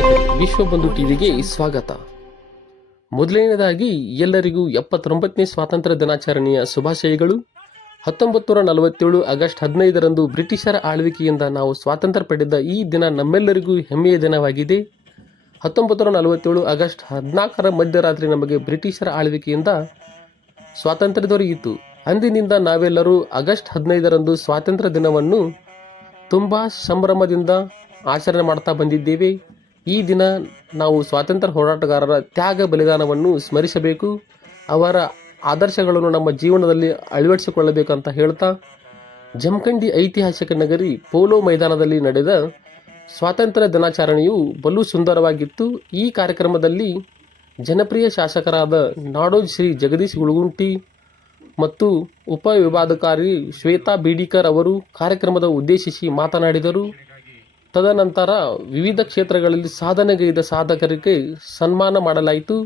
ವೀಕ್ಷಕರು ವಿಶ್ವಬಂಧು ಟಿವಿಗೆ ಸ್ವಾಗತ. ಮೊದಲನೆಯದಾಗಿ ಎಲ್ಲರಿಗೂ ಎಪ್ಪತ್ತೊಂಬತ್ತನೇ ಸ್ವಾತಂತ್ರ್ಯ ದಿನಾಚರಣೆಯ ಶುಭಾಶಯಗಳು. ಹತ್ತೊಂಬತ್ತು ನೂರ ನಲವತ್ತೇಳು ಆಗಸ್ಟ್ ಹದಿನೈದರಂದು ಬ್ರಿಟಿಷರ ಆಳ್ವಿಕೆಯಿಂದ ನಾವು ಸ್ವಾತಂತ್ರ್ಯ ಪಡೆದ ಈ ದಿನ ನಮ್ಮೆಲ್ಲರಿಗೂ ಹೆಮ್ಮೆಯ ದಿನವಾಗಿದೆ. ಹತ್ತೊಂಬತ್ತು ನೂರ ನಲವತ್ತೇಳು ಆಗಸ್ಟ್ ಹದಿನಾಲ್ಕರ ಮಧ್ಯರಾತ್ರಿ ನಮಗೆ ಬ್ರಿಟಿಷರ ಆಳ್ವಿಕೆಯಿಂದ ಸ್ವಾತಂತ್ರ್ಯ ದೊರೆಯಿತು. ಅಂದಿನಿಂದ ನಾವೆಲ್ಲರೂ ಆಗಸ್ಟ್ ಹದಿನೈದರಂದು ಸ್ವಾತಂತ್ರ್ಯ ದಿನವನ್ನು ತುಂಬ ಸಂಭ್ರಮದಿಂದ ಆಚರಣೆ ಮಾಡ್ತಾ ಬಂದಿದ್ದೇವೆ. ಈ ದಿನ ನಾವು ಸ್ವಾತಂತ್ರ್ಯ ಹೋರಾಟಗಾರರ ತ್ಯಾಗ ಬಲಿದಾನವನ್ನು ಸ್ಮರಿಸಬೇಕು. ಅವರ ಆದರ್ಶಗಳನ್ನು ನಮ್ಮ ಜೀವನದಲ್ಲಿ ಅಳವಡಿಸಿಕೊಳ್ಳಬೇಕಂತ ಹೇಳ್ತಾ ಜಮಖಂಡಿ ಐತಿಹಾಸಿಕ ನಗರಿ ಪೋಲೋ ಮೈದಾನದಲ್ಲಿ ನಡೆದ ಸ್ವಾತಂತ್ರ್ಯ ದಿನಾಚರಣೆಯು ಬಲು ಸುಂದರವಾಗಿತ್ತು. ಈ ಕಾರ್ಯಕ್ರಮದಲ್ಲಿ ಜನಪ್ರಿಯ ಶಾಸಕರಾದ ನಾಡೋಜ್ ಶ್ರೀ ಜಗದೀಶ್ ಗುಳುಗುಂಟಿ ಮತ್ತು ಉಪವಿಭಾಗಾಧಿಕಾರಿ ಶ್ವೇತಾ ಬೀಡಿಕರ್ ಅವರು ಕಾರ್ಯಕ್ರಮದ ಉದ್ದೇಶಿಸಿ ಮಾತನಾಡಿದರು. ತದನಂತರ ವಿವಿಧ ಕ್ಷೇತ್ರಗಳಲ್ಲಿ ಸಾಧನೆಗೈದ ಸಾಧಕರಿಗೆ ಸನ್ಮಾನ ಮಾಡಲಾಯಿತು.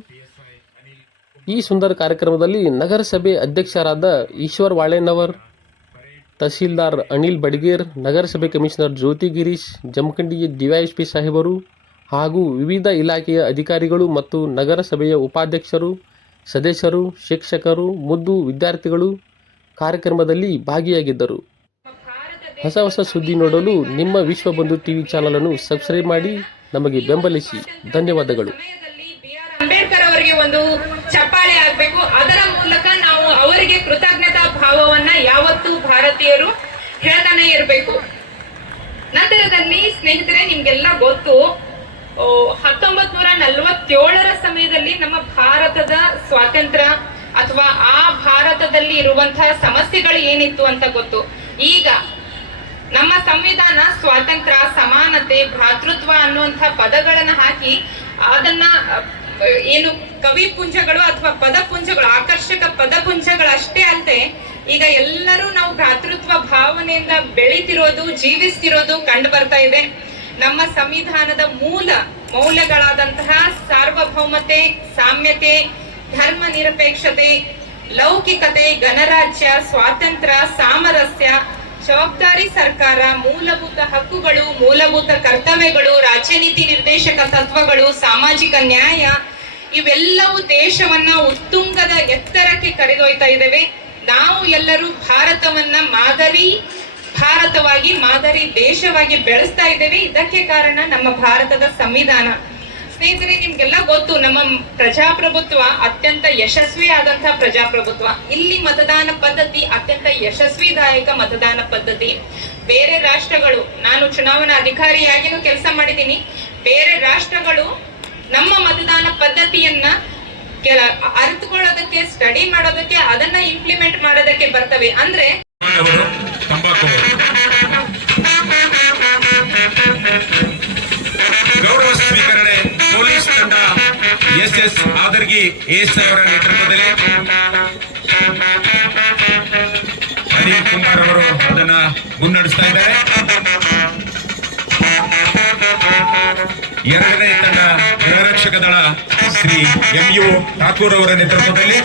ಈ ಸುಂದರ ಕಾರ್ಯಕ್ರಮದಲ್ಲಿ ನಗರಸಭೆ ಅಧ್ಯಕ್ಷರಾದ ಈಶ್ವರ್ ವಾಳೆನವರ್, ತಹಸೀಲ್ದಾರ್ ಅನಿಲ್ ಬಡ್ಗೇರ್, ನಗರಸಭೆ ಕಮಿಷನರ್ ಜ್ಯೋತಿ ಗಿರೀಶ್ ಜಮಖಂಡಿಯ ಡಿವೈಎಸ್ಪಿ ಸಾಹೇಬರು ಹಾಗೂ ವಿವಿಧ ಇಲಾಖೆಯ ಅಧಿಕಾರಿಗಳು ಮತ್ತು ನಗರಸಭೆಯ ಉಪಾಧ್ಯಕ್ಷರು, ಸದಸ್ಯರು, ಶಿಕ್ಷಕರು, ಮುದ್ದು ವಿದ್ಯಾರ್ಥಿಗಳು ಕಾರ್ಯಕ್ರಮದಲ್ಲಿ ಭಾಗಿಯಾಗಿದ್ದರು. ಹೊಸ ಹೊಸ ಸುದ್ದಿ ನೋಡಲು ನಿಮ್ಮ ವಿಶ್ವಬಂಧು ಟಿವಿ ಚಾನಲನ್ನು ಸಬ್ಸ್ಕ್ರೈಬ್ ಮಾಡಿ ನಮಗೆ ಬೆಂಬಲಿಸಿ. ಧನ್ಯವಾದಗಳು. ಅಂಬೇಡ್ಕರ್ ಅವರಿಗೆ ಒಂದು ಚಪ್ಪಾಳೆ ಆಗಬೇಕು ಅದರ ಮೂಲಕ ನಾವು ಅವರಿಗೆ ಕೃತಜ್ಞತಾ ಭಾವವನ್ನ ಯಾವತ್ತೂ ಭಾರತೀಯರು ಹೇಳ್ತಾನೆ ಇರಬೇಕು. ನಂತರದಲ್ಲಿ ಸ್ನೇಹಿತರೆ, ನಿಮ್ಗೆಲ್ಲ ಗೊತ್ತು ಹತ್ತೊಂಬತ್ ನೂರ ನಲ್ವತ್ತೇಳರ ಸಮಯದಲ್ಲಿ ನಮ್ಮ ಭಾರತದ ಸ್ವಾತಂತ್ರ್ಯ ಅಥವಾ ಆ ಭಾರತದಲ್ಲಿ ಇರುವಂತಹ ಸಮಸ್ಯೆಗಳು ಏನಿತ್ತು ಅಂತ ಗೊತ್ತು. ಈಗ ನಮ್ಮ ಸಂವಿಧಾನ ಸ್ವಾತಂತ್ರ್ಯ, ಸಮಾನತೆ, ಭ್ರಾತೃತ್ವ ಅನ್ನುವಂಥ ಪದಗಳನ್ನ ಹಾಕಿ ಅದನ್ನ ಏನು ಕವಿ ಪುಂಜಗಳು ಅಥವಾ ಪದಪುಂಜಗಳು ಆಕರ್ಷಕ ಪದಪುಂಜಗಳಷ್ಟೇ ಅಲ್ಲದೆ ಈಗ ಎಲ್ಲರೂ ನಾವು ಭ್ರಾತೃತ್ವ ಭಾವನೆಯಿಂದ ಬೆಳಿತಿರೋದು, ಜೀವಿಸ್ತಿರೋದು ಕಂಡು ಬರ್ತಾ ಇದೆ. ನಮ್ಮ ಸಂವಿಧಾನದ ಮೂಲ ಮೌಲ್ಯಗಳಾದಂತಹ ಸಾರ್ವಭೌಮತೆ, ಸಾಮ್ಯತೆ, ಧರ್ಮ ನಿರಪೇಕ್ಷತೆ, ಲೌಕಿಕತೆ, ಗಣರಾಜ್ಯ, ಸ್ವಾತಂತ್ರ್ಯ, ಸಾಮರಸ್ಯ ಜವಾಬ್ದಾರಿ ಸರ್ಕಾರ, ಮೂಲಭೂತ ಹಕ್ಕುಗಳು, ಮೂಲಭೂತ ಕರ್ತವ್ಯಗಳು, ರಾಜ್ಯ ನೀತಿ ನಿರ್ದೇಶಕ ತತ್ವಗಳು, ಸಾಮಾಜಿಕ ನ್ಯಾಯ, ಇವೆಲ್ಲವೂ ದೇಶವನ್ನ ಉತ್ತುಂಗದ ಎತ್ತರಕ್ಕೆ ಕರೆದೊಯ್ತಾ ಇದ್ದೇವೆ. ನಾವು ಎಲ್ಲರೂ ಭಾರತವನ್ನ ಮಾದರಿ, ಭಾರತವಾಗಿ ಮಾದರಿ ದೇಶವಾಗಿ ಬೆಳೆಸ್ತಾ ಇದ್ದೇವೆ. ಇದಕ್ಕೆ ಕಾರಣ ನಮ್ಮ ಭಾರತದ ಸಂವಿಧಾನ. ಸ್ನೇಹಿತರೆ, ನಿಮ್ಗೆಲ್ಲ ಗೊತ್ತು, ನಮ್ಮ ಪ್ರಜಾಪ್ರಭುತ್ವ ಅತ್ಯಂತ ಯಶಸ್ವಿ ಆದಂತಹ ಪ್ರಜಾಪ್ರಭುತ್ವ. ಇಲ್ಲಿ ಮತದಾನ ಪದ್ಧತಿ ಅತ್ಯಂತ ಯಶಸ್ವಿದಾಯಕ ಮತದಾನ ಪದ್ಧತಿ. ಬೇರೆ ರಾಷ್ಟ್ರಗಳು, ನಾನು ಚುನಾವಣಾ ಅಧಿಕಾರಿಯಾಗಿನೂ ಕೆಲಸ ಮಾಡಿದ್ದೀನಿ. ಬೇರೆ ರಾಷ್ಟ್ರಗಳು ನಮ್ಮ ಮತದಾನ ಪದ್ಧತಿಯನ್ನ ಕೆಲ ಅರಿತುಕೊಳ್ಳೋದಕ್ಕೆ ಸ್ಟಡಿ ಮಾಡೋದಕ್ಕೆ, ಅದನ್ನ ಇಂಪ್ಲಿಮೆಂಟ್ ಮಾಡೋದಕ್ಕೆ ಬರ್ತವೆ. ಅಂದ್ರೆ ಎಸ್ ಆದರ್ಗಿ ಎಸ್ ಅವರ ನೇತೃತ್ವದಲ್ಲಿ ಅನಿಲ್ ಕುಮಾರ್ ಅವರು ಅದನ್ನ ಮುನ್ನಡೆಸ್ತಾ ಇದ್ದಾರೆ. ಎರಡನೇ ತಂಡ ಗೃಹರಕ್ಷಕ ದಳ ಶ್ರೀ ಎಂ ಯು ಠಾಕೂರ್ ಅವರ ನೇತೃತ್ವದಲ್ಲಿ.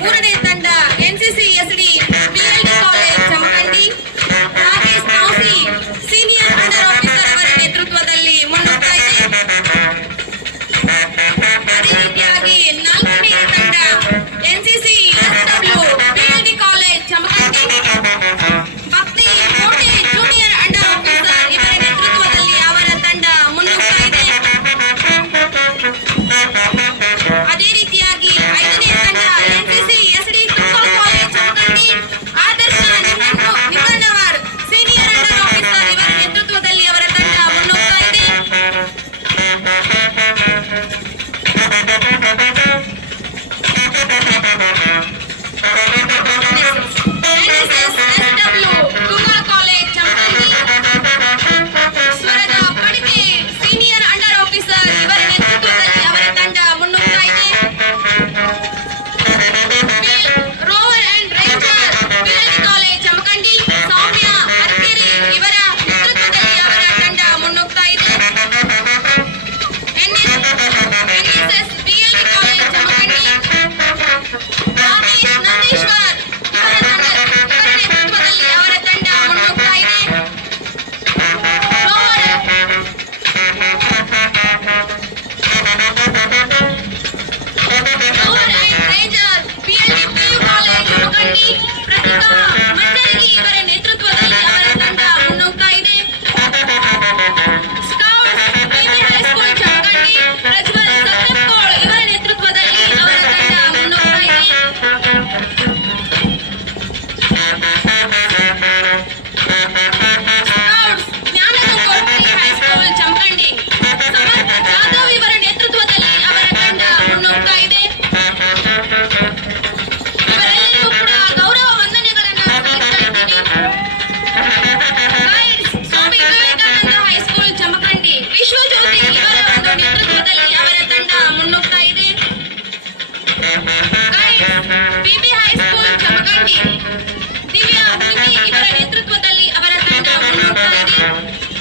ಮೂರನೇ Não, não. ಹೈಸ್ಕೂಲ್ ಜಮಖಂಡಿ